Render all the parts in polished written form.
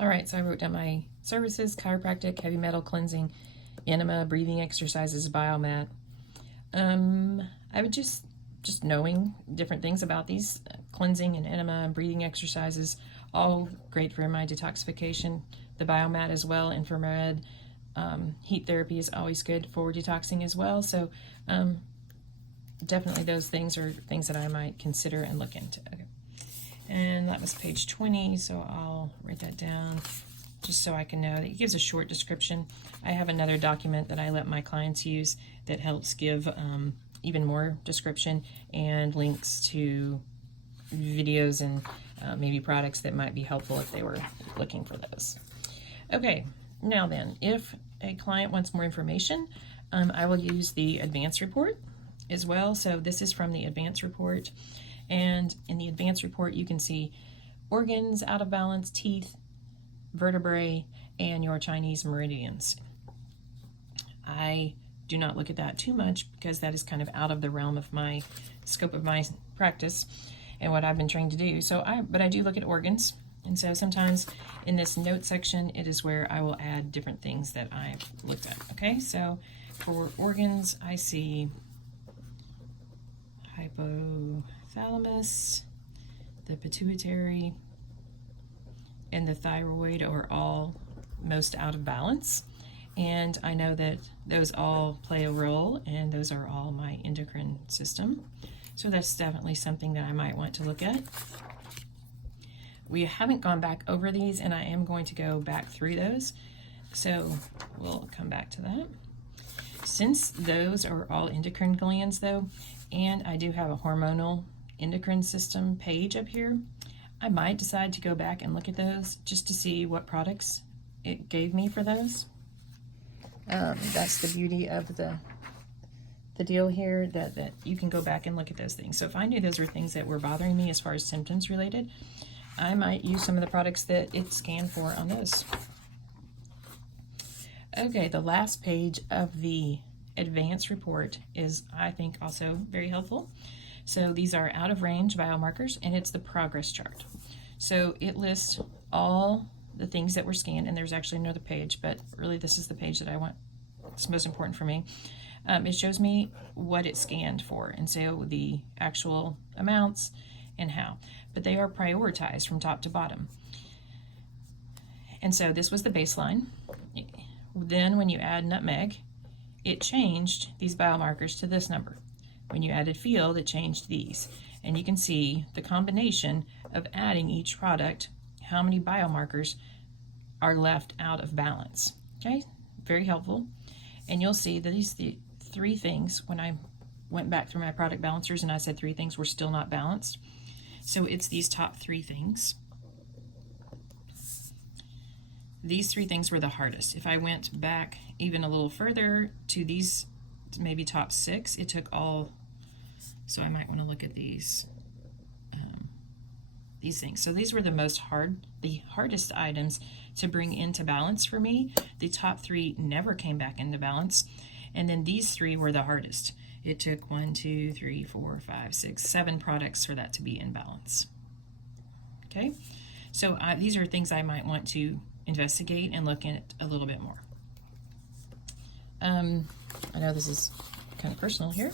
All right, so I wrote down my services: chiropractic, heavy metal cleansing, enema, breathing exercises, biomat. I would just knowing different things about these cleansing and enema and breathing exercises, all great for my detoxification. The biomat as well, infrared, heat therapy is always good for detoxing as well. So definitely those things are things that I might consider and look into. Okay. And that was page 20, so I'll write that down just so I can know. It gives a short description. I have another document that I let my clients use that helps give even more description and links to videos and maybe products that might be helpful if they were looking for those. Okay, now then, if a client wants more information, I will use the advance report as well. So this is from the advance report. And in the advance report, you can see organs out of balance, teeth, vertebrae, and your Chinese meridians. I do not look at that too much because that is kind of out of the realm of my scope of my practice and what I've been trained to do. But I do look at organs. And so sometimes in this note section, it is where I will add different things that I've looked at. Okay, so for organs, I see hypothalamus, the pituitary, and the thyroid are all most out of balance. And I know that those all play a role, and those are all my endocrine system. So that's definitely something that I might want to look at. We haven't gone back over these, and I am going to go back through those. So we'll come back to that. Since those are all endocrine glands, though, and I do have a hormonal endocrine system page up here, I might decide to go back and look at those just to see what products it gave me for those. That's the beauty of the deal here, that you can go back and look at those things. So if I knew those were things that were bothering me as far as symptoms related, I might use some of the products that it scanned for on those. Okay, the last page of the advance report is, I think, also very helpful. So these are out of range biomarkers, and it's the progress chart. So it lists all the things that were scanned, and there's actually another page, but really this is the page that I want. It's most important for me. It shows me what it scanned for, and so the actual amounts and how. But they are prioritized from top to bottom. And so this was the baseline. Then when you add nutmeg, it changed these biomarkers to this number. When you added field, it changed these. And you can see the combination of adding each product, how many biomarkers are left out of balance. Okay, very helpful. And you'll see that the three things, when I went back through my product balancers and I said three things were still not balanced. So it's these top three things. These three things were the hardest. If I went back even a little further to these, maybe top six, it took all, so I might want to look at these things. So these were the hardest items to bring into balance for me. The top three never came back into balance. And then these three were the hardest. It took 1, 2, 3, 4, 5, 6, 7 products for that to be in balance. Okay, so these are things I might want to investigate and look at a little bit more. I know this is kind of personal here.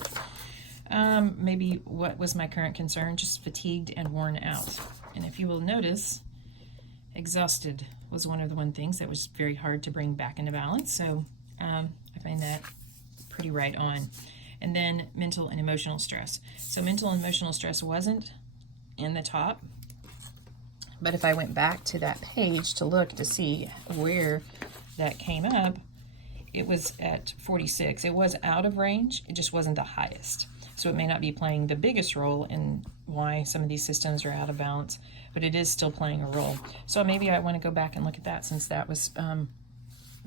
Maybe what was my current concern? Just fatigued and worn out. And if you will notice, exhausted was one of the things that was very hard to bring back into balance. So I find that pretty right on. And then mental and emotional stress. So mental and emotional stress wasn't in the top. But if I went back to that page to look to see where that came up, it was at 46. It was out of range. It just wasn't the highest. So it may not be playing the biggest role in why some of these systems are out of balance, but it is still playing a role. So maybe I want to go back and look at that, since that was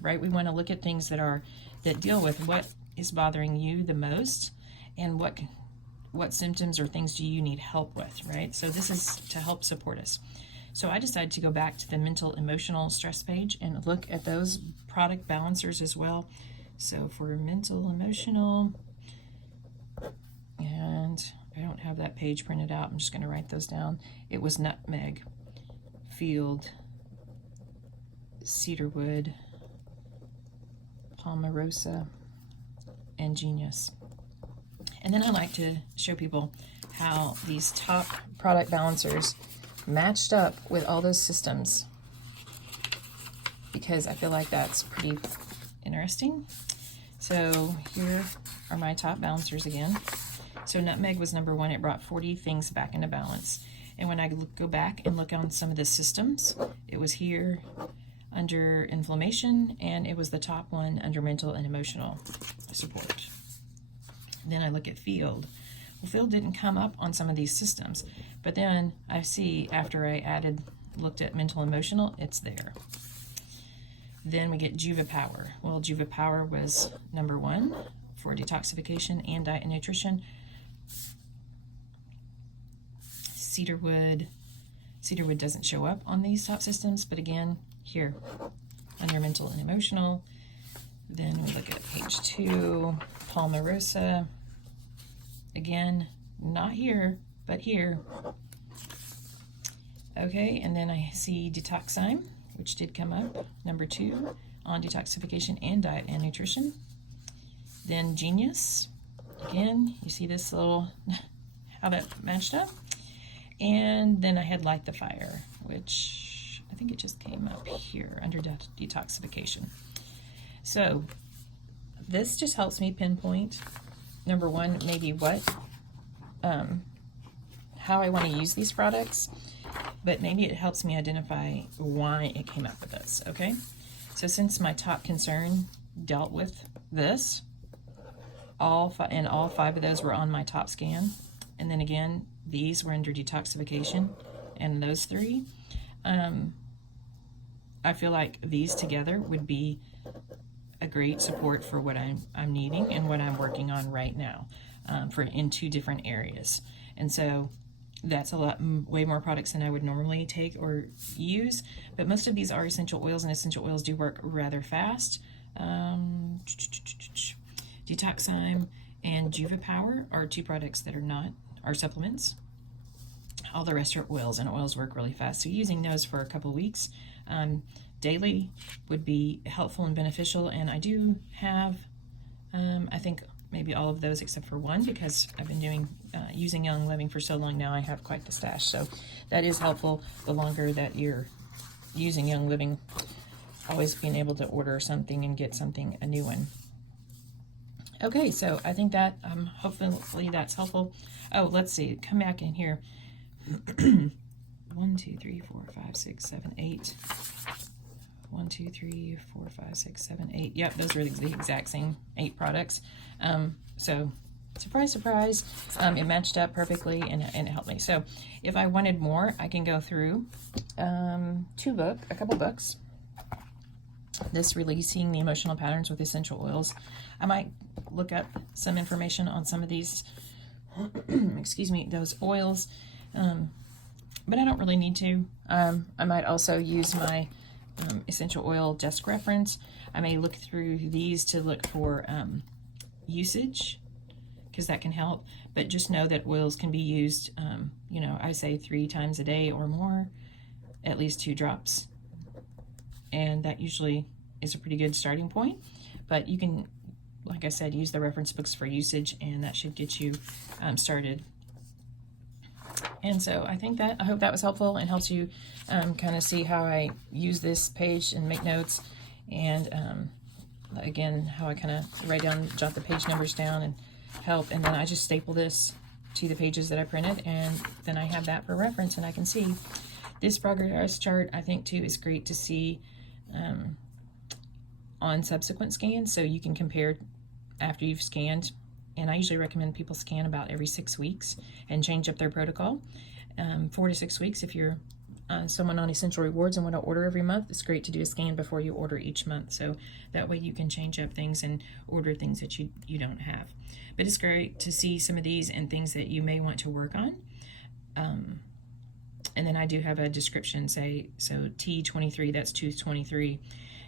right. We want to look at things that deal with what is bothering you the most, and what symptoms or things do you need help with, right? So this is to help support us. So I decided to go back to the mental emotional stress page and look at those product balancers as well. So for mental emotional, and I don't have that page printed out, I'm just going to write those down. It was nutmeg, field, cedarwood, palmarosa, and genius. And then I like to show people how these top product balancers matched up with all those systems, because I feel like that's pretty interesting. So here are my top balancers again. So nutmeg was number 1. It brought 40 things back into balance. And when I go back and look on some of the systems, it was here under inflammation, and it was the top one under mental and emotional support. Then I look at field. Well, field didn't come up on some of these systems, but then I see after I looked at mental emotional, it's there. Then we get Juva Power. Well, Juva Power was number 1 for detoxification and diet and nutrition. Cedarwood doesn't show up on these top systems, but again, here, under mental and emotional. Then we look at page 2, Palmarosa. Again, not here, but here. Okay, and then I see Detoxime, which did come up, number 2, on detoxification and diet and nutrition. Then Genius. Again, you see this little, how that matched up. And then I had Light the Fire, which I think it just came up here under detoxification. So this just helps me pinpoint, number 1, maybe how I want to use these products, but maybe it helps me identify why it came up with this, okay? So since my top concern dealt with this, all 5 of those were on my top scan, and then again, these were under detoxification, and those 3, I feel like these together would be a great support for what I'm needing and what I'm working on right now, in 2 different areas. And so that's way more products than I would normally take or use, but most of these are essential oils, and essential oils do work rather fast. Detoxime and Juva Power are 2 products that are supplements. All the rest are oils, and oils work really fast. So using those for a couple of weeks daily would be helpful and beneficial. And I do have, I think, maybe all of those except for 1, because I've been using Young Living for so long now. I have quite the stash. So that is helpful the longer that you're using Young Living, always being able to order something and get a new one. Okay, so I think that hopefully that's helpful. Oh, let's see. Come back in here. 1, 2, 3, 4, 5, 6, 7, 8. 1, 2, 3, 4, 5, 6, 7, 8. Yep, those are the exact same 8 products. So surprise, surprise, it matched up perfectly, and it helped me. So if I wanted more, I can go through a couple books. This Releasing the Emotional Patterns with Essential Oils. I might look up some information on some of these, excuse me, those oils, but I don't really need to. I might also use my essential oil desk reference. I may look through these to look for usage, because that can help, but just know that oils can be used, I say 3 times a day or more, at least 2 drops. And that usually is a pretty good starting point. But you can, like I said, use the reference books for usage, and that should get you started. And so I hope that was helpful and helps you kind of see how I use this page and make notes. And again, how I kind of jot the page numbers down and help. And then I just staple this to the pages that I printed, and then I have that for reference, and I can see this progress chart. I think too is great to see on subsequent scans, so you can compare after you've scanned. And I usually recommend people scan about every 6 weeks and change up their protocol. 4 to 6 weeks if you're someone on Essential Rewards and want to order every month. It's great to do a scan before you order each month, so that way you can change up things and order things that you don't have. But it's great to see some of these and things that you may want to work on. And then I do have a description, so T23, that's 223,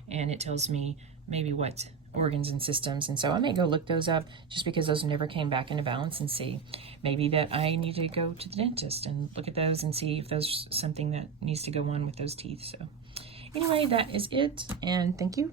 and it tells me maybe what organs and systems, and so I may go look those up just because those never came back into balance, and see maybe that I need to go to the dentist and look at those and see if there's something that needs to go on with those teeth. So Anyway, that is it, and thank you.